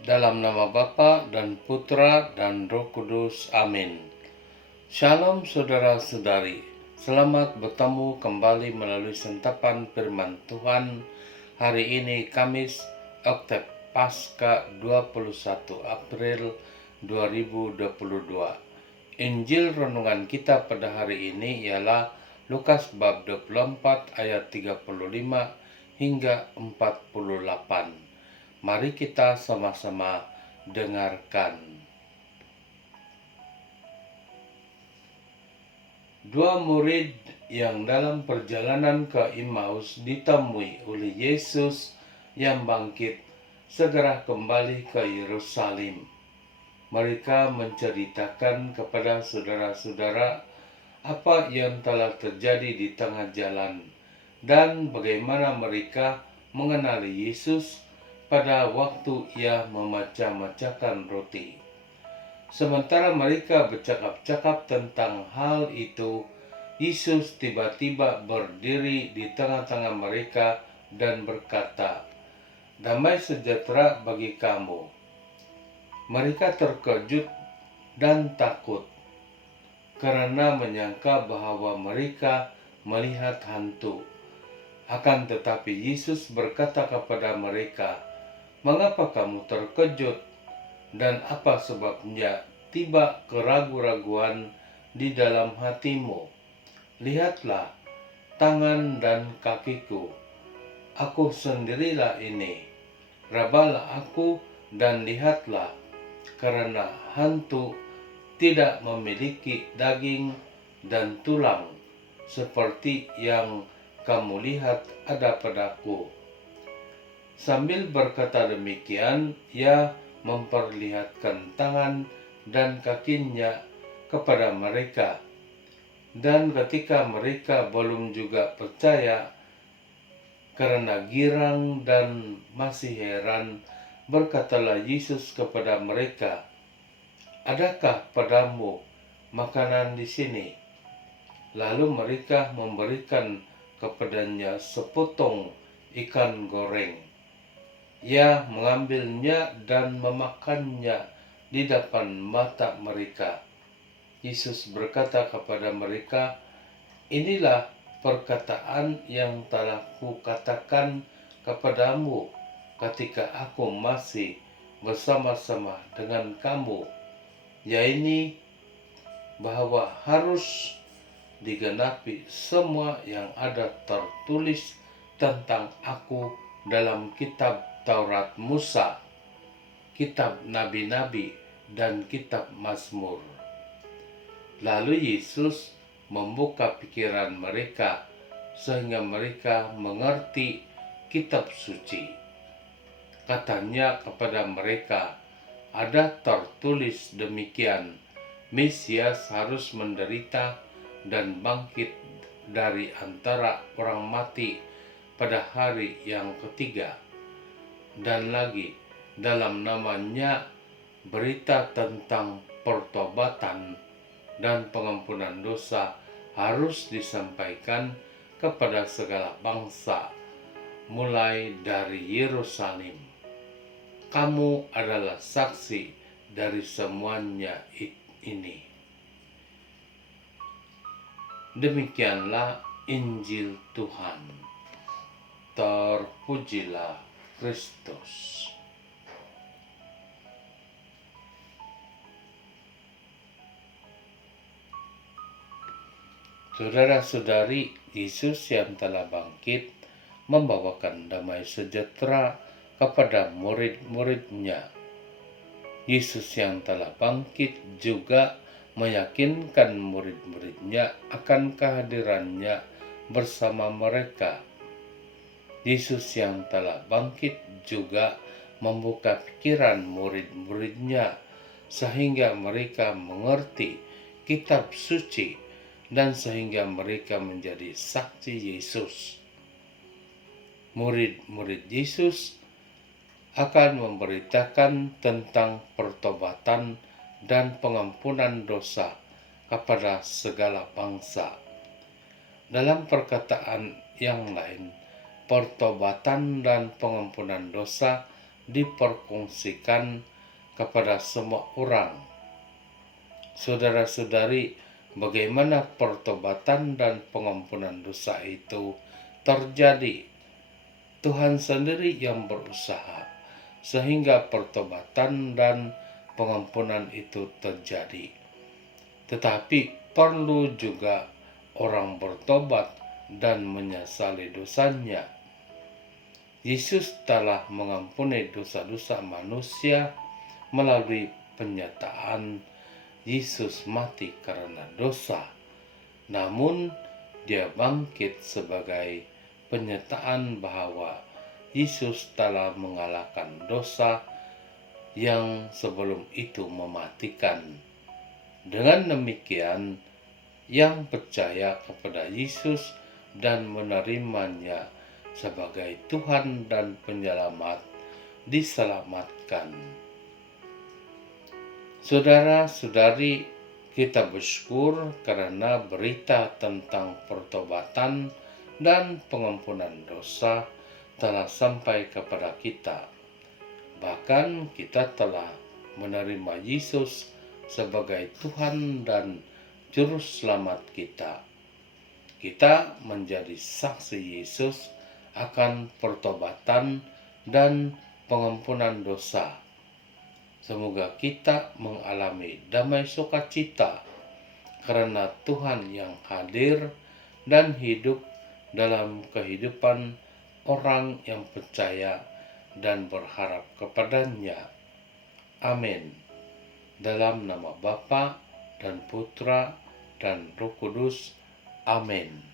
Dalam nama Bapa dan Putra dan Roh Kudus. Amin. Shalom saudara-saudari. Selamat bertemu kembali melalui sentapan firman Tuhan. Hari ini Kamis, Oktav Paskah 21 April 2022. Injil renungan kita pada hari ini ialah Lukas bab 24 ayat 35 hingga 48. Mari kita sama-sama dengarkan. Dua murid yang dalam perjalanan ke Emmaus ditemui oleh Yesus yang bangkit segera kembali ke Yerusalem. Mereka menceritakan kepada saudara-saudara apa yang telah terjadi di tengah jalan dan bagaimana mereka mengenali Yesus pada waktu ia memecah-mecahkan roti. Sementara mereka bercakap-cakap tentang hal itu, Yesus tiba-tiba berdiri di tengah-tengah mereka dan berkata, "Damai sejahtera bagi kamu." Mereka terkejut dan takut karena menyangka bahwa mereka melihat hantu. Akan tetapi Yesus berkata kepada mereka, "Mengapa kamu terkejut? Dan apa sebabnya tiba keraguan-raguan di dalam hatimu? Lihatlah tangan dan kakiku. Aku sendirilah ini. Rabalah aku dan lihatlah, karena hantu tidak memiliki daging dan tulang seperti yang kamu lihat ada padaku." Sambil berkata demikian, ia memperlihatkan tangan dan kakinya kepada mereka. Dan ketika mereka belum juga percaya karena girang dan masih heran, berkatalah Yesus kepada mereka, "Adakah padamu makanan di sini?" Lalu mereka memberikan kepadanya sepotong ikan goreng. Ia mengambilnya dan memakannya di depan mata mereka. Yesus berkata kepada mereka, "Inilah perkataan yang telah kukatakan kepadamu ketika aku masih bersama-sama dengan kamu, yaitu bahwa harus digenapi semua yang ada tertulis tentang aku dalam kitab Taurat Musa, kitab nabi-nabi, dan kitab Mazmur." Lalu Yesus membuka pikiran mereka sehingga mereka mengerti kitab suci. Katanya kepada mereka, "Ada tertulis demikian, Mesias harus menderita dan bangkit dari antara orang mati pada hari yang ketiga. Dan lagi, dalam namanya berita tentang pertobatan dan pengampunan dosa harus disampaikan kepada segala bangsa, mulai dari Yerusalem. Kamu adalah saksi dari semuanya ini." Demikianlah Injil Tuhan. Terpujilah Kristus. Saudara-saudari, Yesus yang telah bangkit membawakan damai sejahtera kepada murid-muridnya. Yesus yang telah bangkit juga meyakinkan murid-muridnya akan kehadirannya bersama mereka. Yesus yang telah bangkit juga membuka pikiran murid-muridnya sehingga mereka mengerti kitab suci dan sehingga mereka menjadi saksi Yesus. Murid-murid Yesus akan memberitakan tentang pertobatan dan pengampunan dosa kepada segala bangsa. Dalam perkataan yang lain, pertobatan dan pengampunan dosa diperkongsikan kepada semua orang. Saudara-saudari, bagaimana pertobatan dan pengampunan dosa itu terjadi? Tuhan sendiri yang berusaha sehingga pertobatan dan pengampunan itu terjadi. Tetapi perlu juga orang bertobat dan menyesali dosanya. Yesus telah mengampuni dosa-dosa manusia melalui penyataan Yesus mati karena dosa. Namun, Dia bangkit sebagai penyataan bahwa Yesus telah mengalahkan dosa yang sebelum itu mematikan. Dengan demikian, yang percaya kepada Yesus dan menerimanya sebagai Tuhan dan Penyelamat diselamatkan. Saudara-saudari, kita bersyukur karena berita tentang pertobatan dan pengampunan dosa telah sampai kepada kita. Bahkan kita telah menerima Yesus sebagai Tuhan dan Juru Selamat kita. Kita menjadi saksi Yesus akan pertobatan dan pengampunan dosa. Semoga kita mengalami damai sukacita karena Tuhan yang hadir dan hidup dalam kehidupan orang yang percaya dan berharap kepadanya. Amin. Dalam nama Bapa dan Putra dan Roh Kudus. Amin.